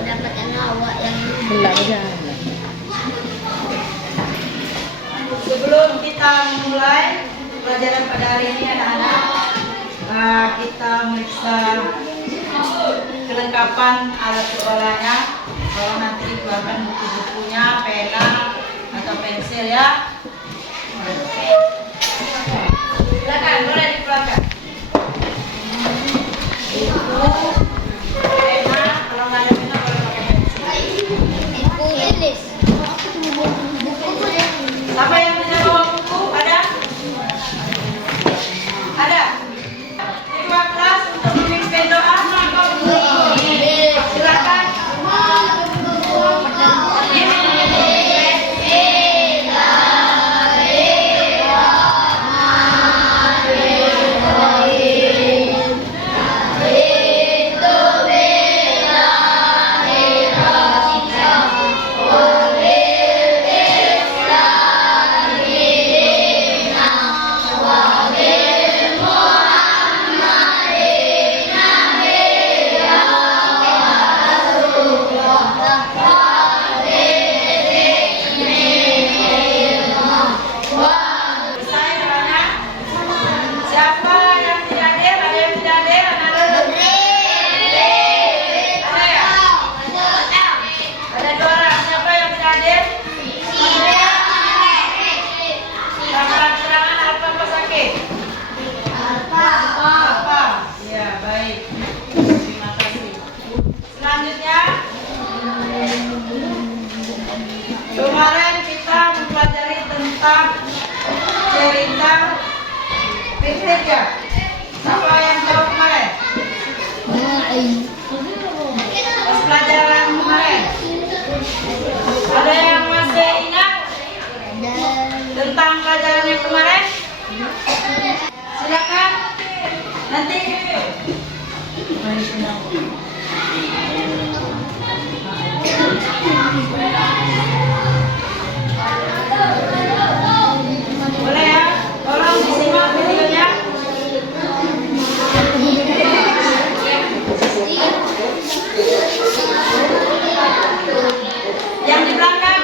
dapat yang awak yang Belak aja. Sebelum kita mulai pelajaran pada hari ini anak-anak, kita meriksa kelengkapan alat sekolahnya. Kalau nanti dikeluarkan buku-bukunya, pena atau pensil ya. Silakan, boleh dikeluarkan. Buku, pena, kalau nggak ada pena boleh pakai pensil. Siapa yang bisa bawa buku? Ada? Ada? Ketua kelas untuk memimpin doa. Silakan. Kemarin kita mempelajari tentang cerita Fiktif ya. Siapa yang tahu kemarin? Pas pelajaran kemarin. Ada yang masih ingat tentang pelajaran yang kemarin? Silakan. Nanti. Boleh ya, tolong disimak videonya. Yang di belakang.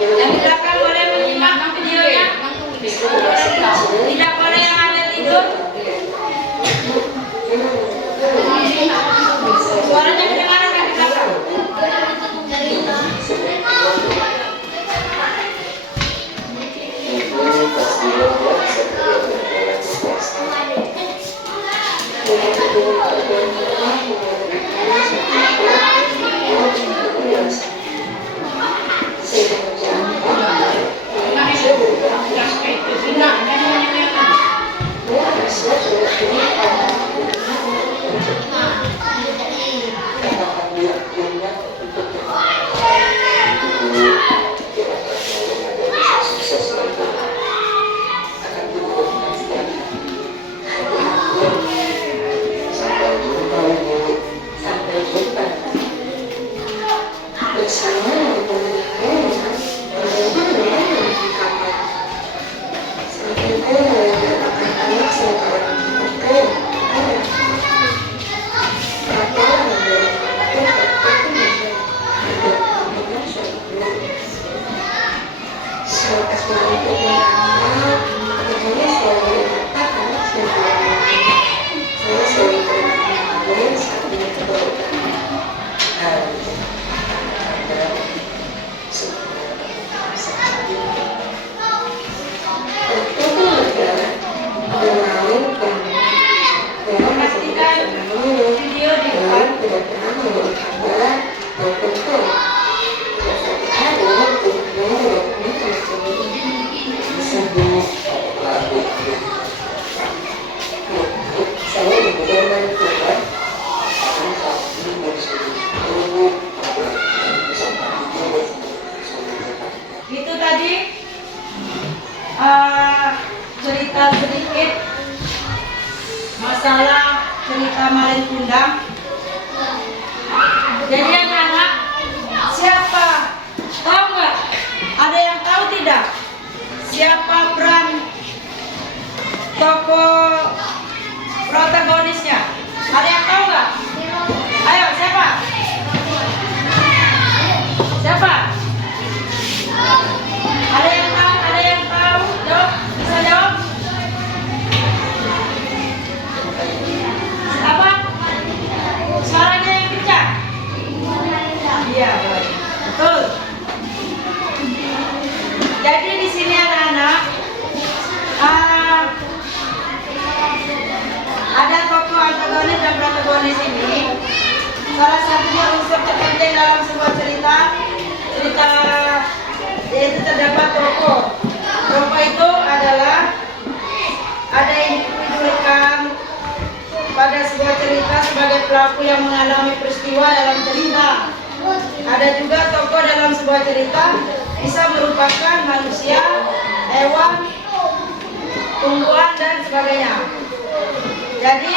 Yang di belakang boleh menyimak videonya. Tidak boleh yang ada tidur. Suaranya kedengaran yang di belakang. Malin Kundang. Jadi anak-anak, siapa? Tahu nggak? Ada yang tahu tidak? Siapa peran tokoh protagonisnya? Ada yang tahu nggak? Ayo, siapa? Siapa? Ada yang tahu? Ada yang tahu? Jawab, bisa jawab? Apa? Suaranya yang kencang. Iya, betul. Jadi di sini anak-anak ada tokoh antagonis dan protagonis ini. Salah satunya unsur terpenting dalam sebuah cerita yaitu terdapat tokoh. Tokoh itu adalah ada yang dituliskan pada sebuah cerita sebagai pelaku yang mengalami peristiwa dalam cerita. Ada juga tokoh dalam sebuah cerita bisa merupakan manusia, hewan, tumbuhan dan sebagainya. Jadi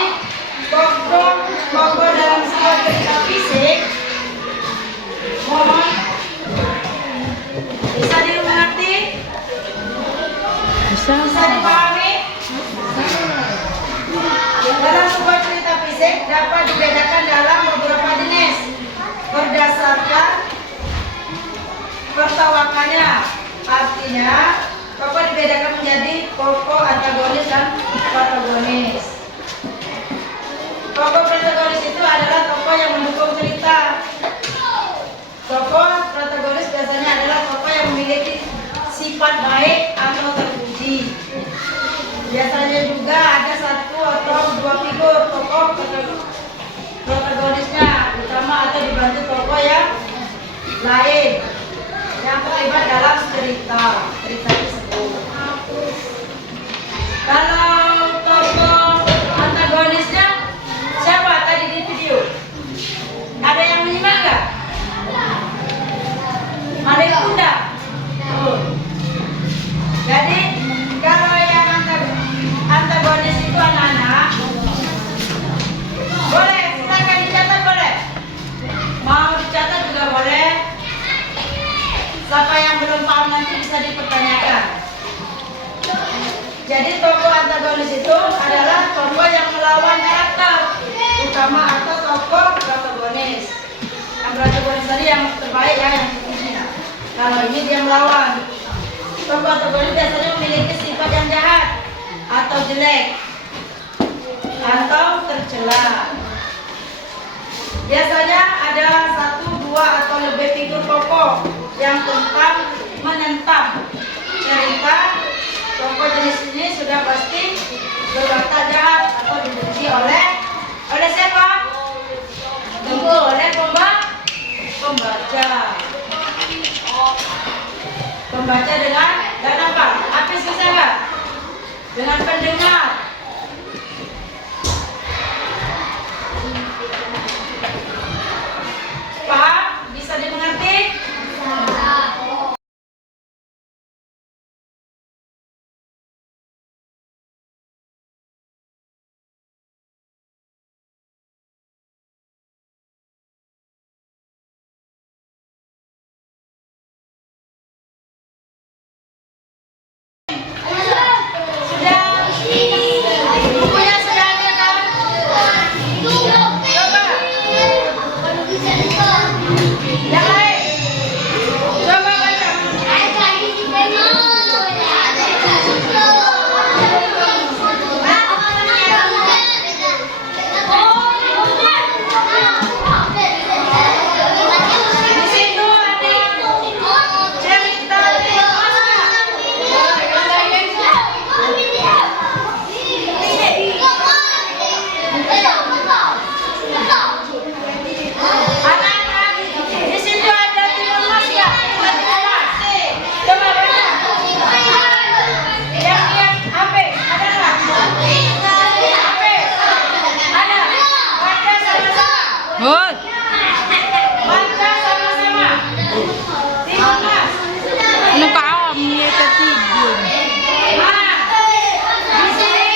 tokoh dalam sebuah cerita fisik mohon bisa dimengerti, bisa dipahami. Dalam sebuah cerita fisik dapat dibedakan dalam beberapa jenis berdasarkan pertawakannya. Artinya tokoh dibedakan menjadi tokoh antagonis dan protagonis. Tokoh protagonis itu adalah tokoh yang mendukung cerita. Tokoh protagonis biasanya adalah tokoh yang memiliki sifat baik atau terpuji. Biasanya juga ada satu atau dua figur tokoh protagonisnya, utama atau dibantu tokoh yang lain yang terlibat dalam cerita tersebut. Kalau tokoh antagonisnya siapa tadi di video? Ada yang menyimak nggak? Malin Kundang. Jadi kalau yang antagonis itu anak-anak, boleh silakan dicatat, boleh. Mau dicatat juga boleh. Siapa yang belum paham nanti bisa dipertanyakan. Jadi tokoh antagonis itu adalah tokoh yang melawan karakter utama atau tokoh protagonis. Yang protagonis tadi yang terbaik ya, yang terpuji. Kalau ini dia melawan. Tokoh antagonis biasanya memiliki sifat yang jahat atau jelek atau tercela. Biasanya ada satu, dua atau lebih figur tokoh yang menentang cerita. Tokoh jenis ini sudah pasti berwatak jahat atau dibenci oleh siapa? Tentu oleh pembaca. Pembaca dengan apa? Apa susah nggak? Dengan pendengar. Paham? Bisa dimengerti? Bukunya sudah ada kan? Coba. Yang lain. Coba baca. Di situ ada cerita anak-anak. Di situ ada Timun Mas ya? Coba baca. Yang apa? Ada nggak? Apa? Ada. Baca sama-sama. Baca sama-sama. Timun Mas. Nakaawamnya ketidur. Di sini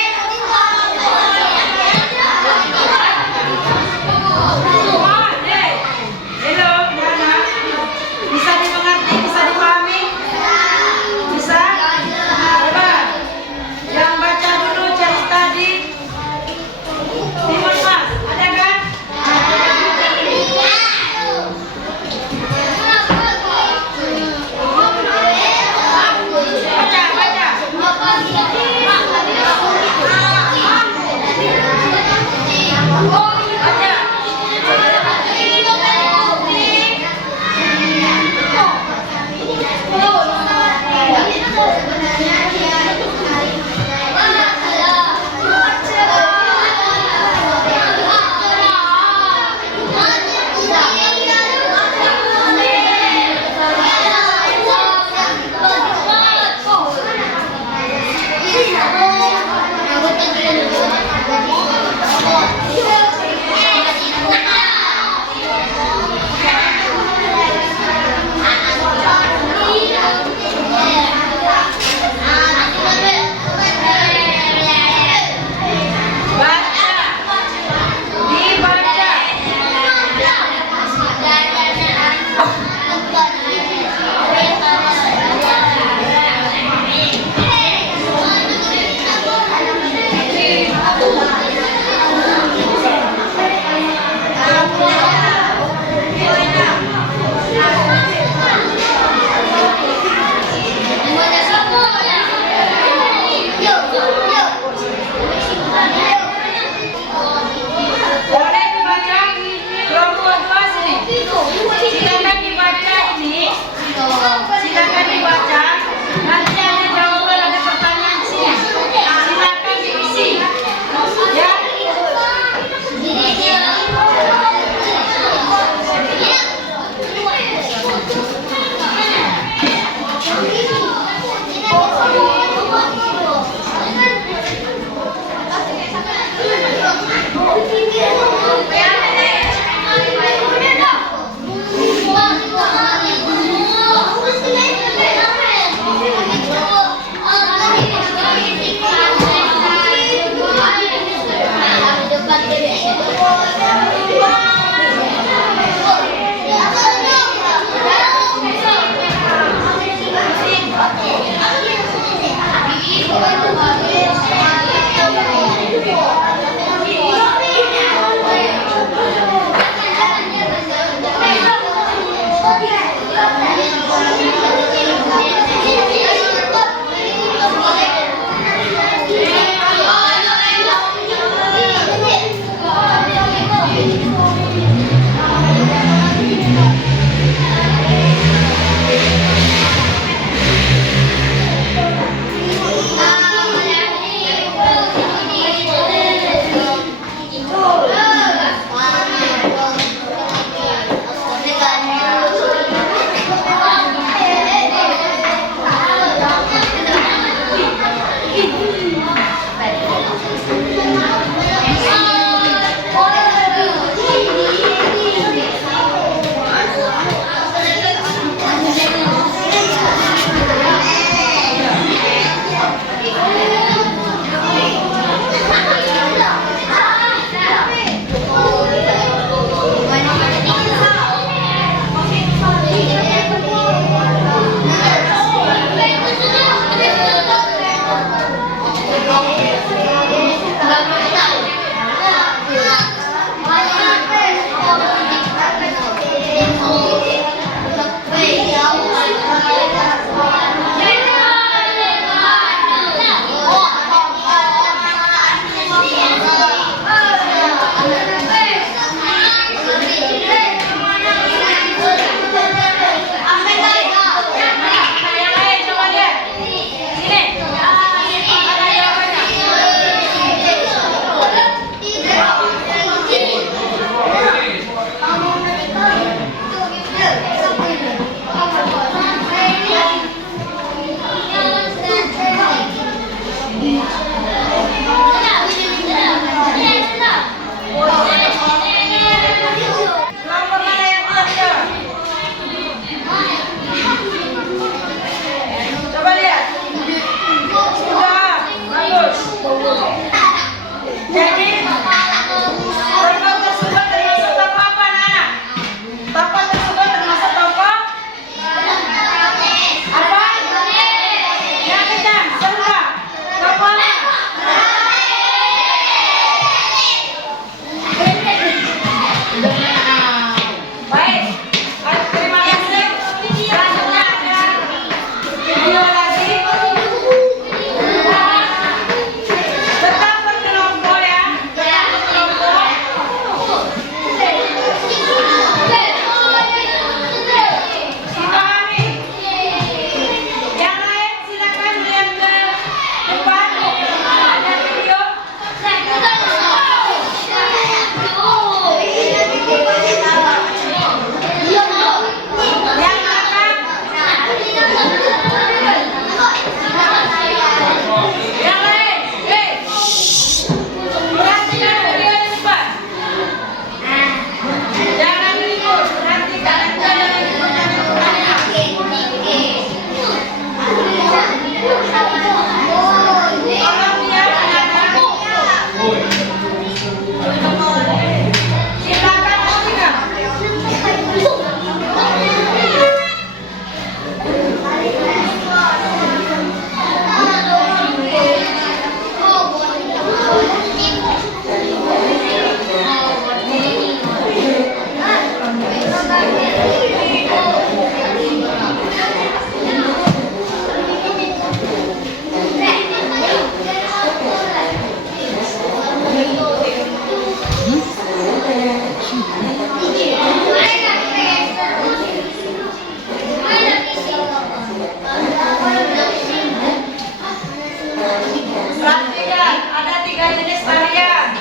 Perhatikan, ada 3 jenis tarian.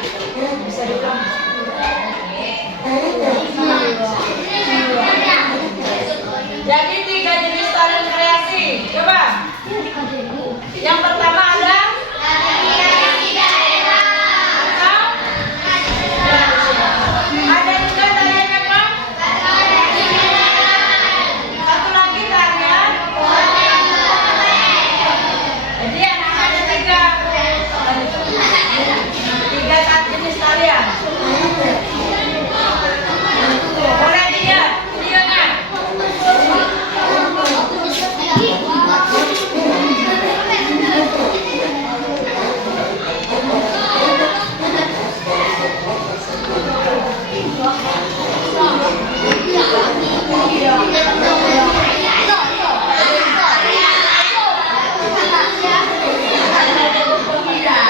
Bisa diulang. Jadi 3 jenis tarian kreasi. Coba. Yang pertama ada ada juga tarian apa? Satu lagi tarian. Jadi anak ada 3 jenis tarian. Boleh dia, kan?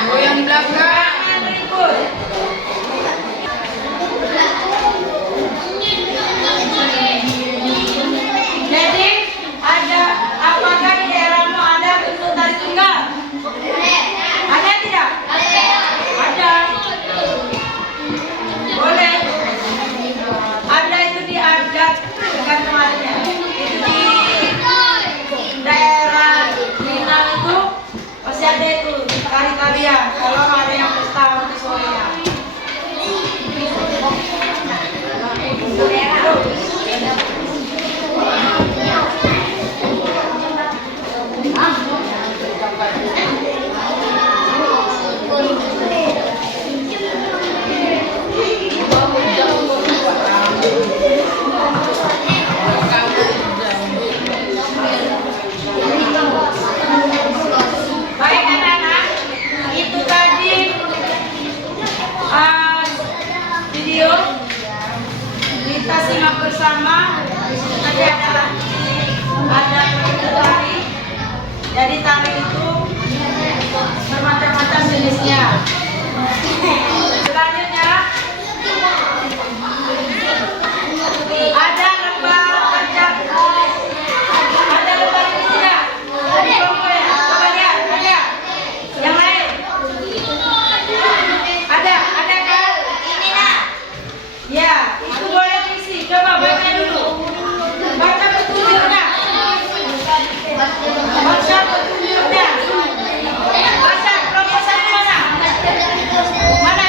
Goyang belakang. Jangan ribut. Jadi ada apakah di daerahmu ada bentuk tari tunggal? Ada tidak? Ada. Boleh. Ada itu di adat dekat tempatnya. Itu di daerah Minang itu masih ada itu tari-tarian. Kalau ada yang pesta di Soria. Baik anak-anak, itu tadi video kita simak bersama. Di situ tadi ada tari. Jadi tari itu bermacam-macam jenisnya. Selanjutnya ada lembar kerja. Ada lembar ini tidak? Coba lihat, ada. Yang lain? Ada kan? Ini nak. Ya, itu boleh diisi. Coba baca dulu. Baca petunjuknya. Baca petunjuknya. Baca proposalnya mana? Mana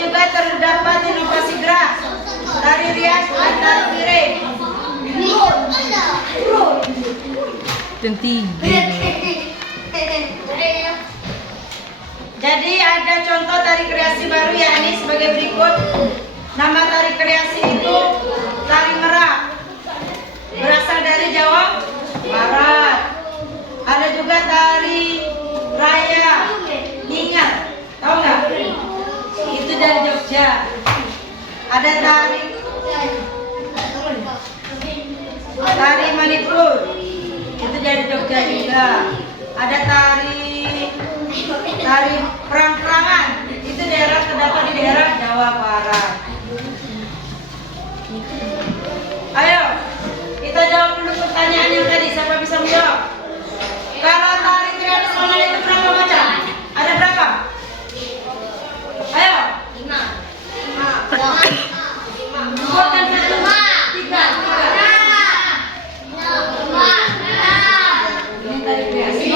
juga terdapat inovasi gerak, tari rias dan tari piring. Jadi ada contoh tari kreasi baru yakni sebagai berikut. Nama tari kreasi itu tari merak, berasal dari Jawa Barat. Ada juga tari raya ingat, tahu nggak? Itu dari Jogja. Ada tari Manipur, itu dari Jogja juga. Ada tari perang-perangan, itu terdapat di daerah Jawa Barat. Ayo, kita jawab dulu pertanyaan yang tadi. Siapa bisa menjawab? Kalau tari tradisional itu berapa macam? Ada berapa? Ayo. 5. Buatkan satu. 3. Ini tari kreasi.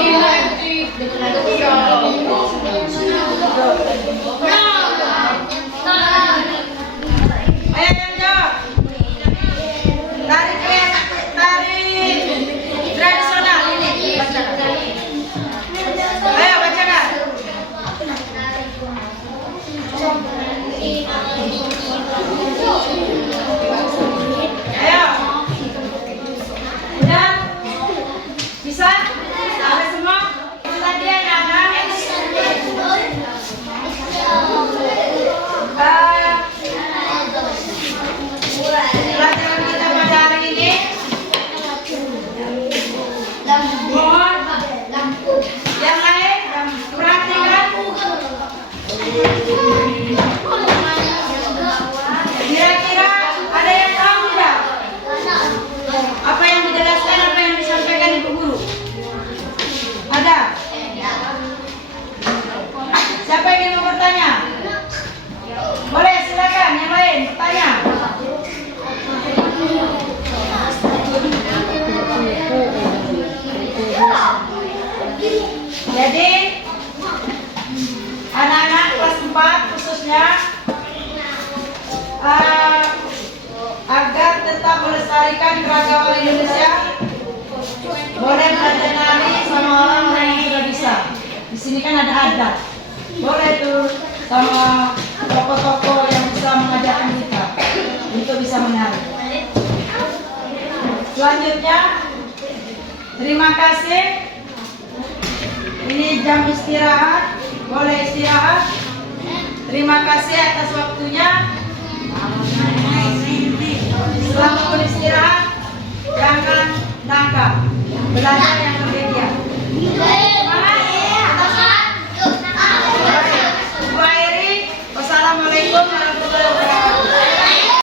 Ayo yang jawab. Tari tradisional ini bacakan. Ayo bacakan. Ayo. Udah? Bisa? Ada semua? Itu tadi yang ada. Pelajaran kita pada hari ini. Mohon yang lain perhatikan. Kira-kira ada yang tahu tidak? Apa yang dijelaskan, apa yang disampaikan Ibu Guru? Ada? Siapa yang ingin bertanya? Boleh, silakan yang lain bertanya. Jadi anak-anak kelas 4 khususnya agar tetap melestarikan keragaman Indonesia, boleh belajar nari sama orang yang sudah bisa. Di sini kan ada adat, boleh tuh sama tokoh-tokoh yang bisa mengajarkan kita untuk bisa menari. Selanjutnya, terima kasih. Ini jam istirahat, boleh istirahat. Terima kasih atas waktunya. Selamat beristirahat, jangan tangkap, belajar yang lebih giat.